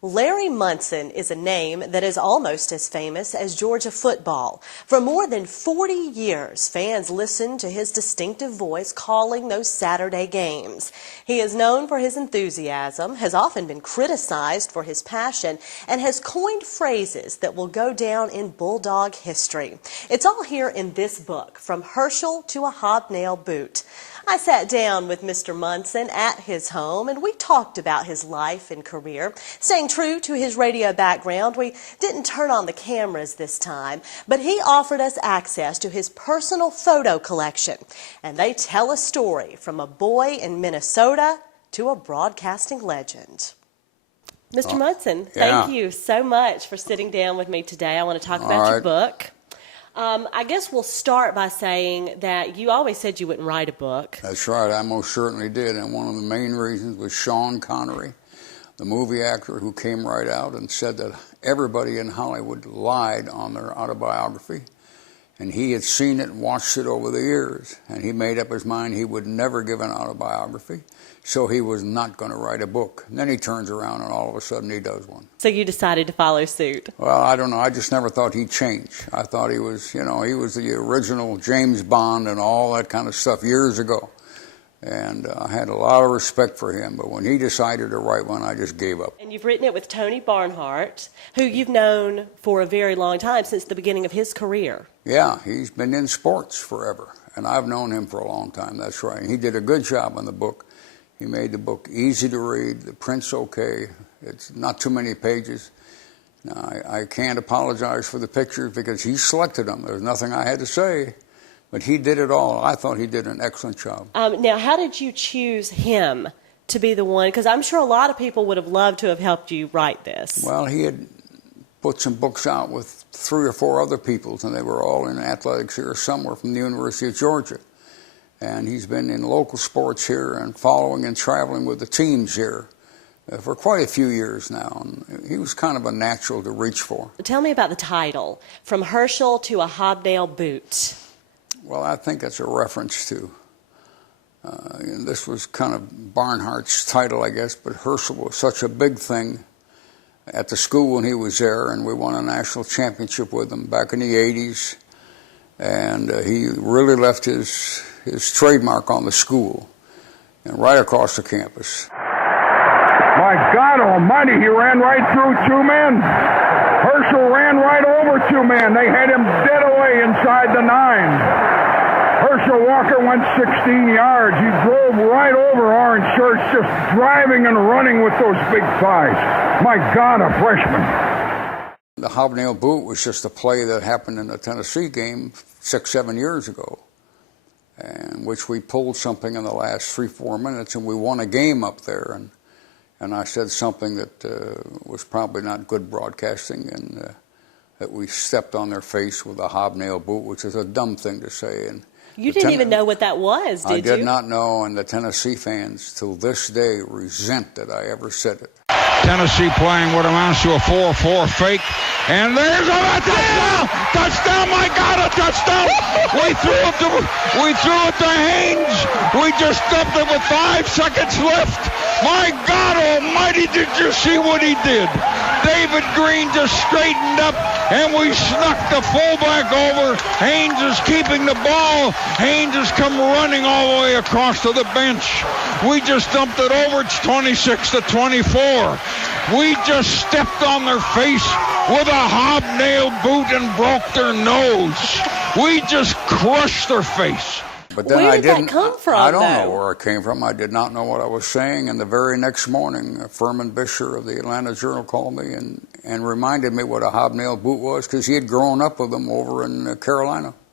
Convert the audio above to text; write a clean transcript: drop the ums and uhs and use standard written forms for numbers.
Larry Munson is a name that is almost as famous as Georgia football. For more than 40 years, fans listened to his distinctive voice calling those Saturday games. He is known for his enthusiasm, has often been criticized for his passion, and has coined phrases that will go down in Bulldog history. It's all here in this book, From Herschel to a Hobnail Boot. I sat down with Mr. Munson at his home, and we talked about his life and career. Staying true to his radio background, we didn't turn on the cameras this time, but he offered us access to his personal photo collection. And they tell a story from a boy in Minnesota to a broadcasting legend. Mr. Munson, thank you so much for sitting down with me today. I want to talk about your book. I guess we'll start by saying that you always said you wouldn't write a book. That's right, I most certainly did, and one of the main reasons was Sean Connery, the movie actor who came right out and said that everybody in Hollywood lied on their autobiography, and he had seen it and watched it over the years, and he made up his mind he would never give an autobiography, so he was not going to write a book. And then he turns around and all of a sudden he does one. So you decided to follow suit? Well, I don't know. I just never thought he'd change. I thought he was, he was the original James Bond and all that kind of stuff years ago. And I had a lot of respect for him, but when he decided to write one, I just gave up. And you've written it with Tony Barnhart, who you've known for a very long time, since the beginning of his career. Yeah, he's been in sports forever, and I've known him for a long time, that's right. He did a good job on the book. He made the book easy to read, the print's okay, it's not too many pages. Now, I can't apologize for the pictures because he selected them. There's nothing I had to say. But he did it all. I thought he did an excellent job. Now, how did you choose him to be the one? Because I'm sure a lot of people would have loved to have helped you write this. Well, he had put some books out with 3 or 4 other people, and they were all in athletics here somewhere from the University of Georgia. And he's been in local sports here and following and traveling with the teams here for quite a few years now. And he was kind of a natural to reach for. Tell me about the title, From Herschel to a Hobnail Boot. Well, I think that's a reference to, this was kind of Barnhart's title, I guess, but Herschel was such a big thing at the school when he was there, and we won a national championship with him back in the 80s, and he really left his trademark on the school and right across the campus. My God almighty, he ran right through 2 men. Herschel ran right over 2 men. They had him dead away inside the 9. Herschel Walker went 16 yards. He drove right over Orange Church, just driving and running with those big thighs. My God, a freshman. The Hobnail Boot was just a play that happened in the Tennessee game 6-7 years ago, in which we pulled something in the last 3-4 minutes, and we won a game up there. And I said something that was probably not good broadcasting, and that we stepped on their face with a hobnail boot, which is a dumb thing to say. And you didn't even know what that was, did you? I did not know, and the Tennessee fans, till this day, resent that I ever said it. Tennessee playing what amounts to a 4-4 fake. And there's a touchdown! Touchdown, my God, a touchdown! We threw it to Haynes. We just dumped it with 5 seconds left. My God almighty, did you see what he did? David Green just straightened up, and we snuck the fullback over. Haynes is keeping the ball. Haynes has come running all the way across to the bench. We just dumped it over. It's 26-24. We just stepped on their face with a hobnail boot and broke their nose. We just crushed their face. But then Where did that come from, I don't know where it came from. I did not know what I was saying. And the very next morning, Furman Bisher of the Atlanta Journal called me and reminded me what a hobnail boot was, because he had grown up with them over in Carolina.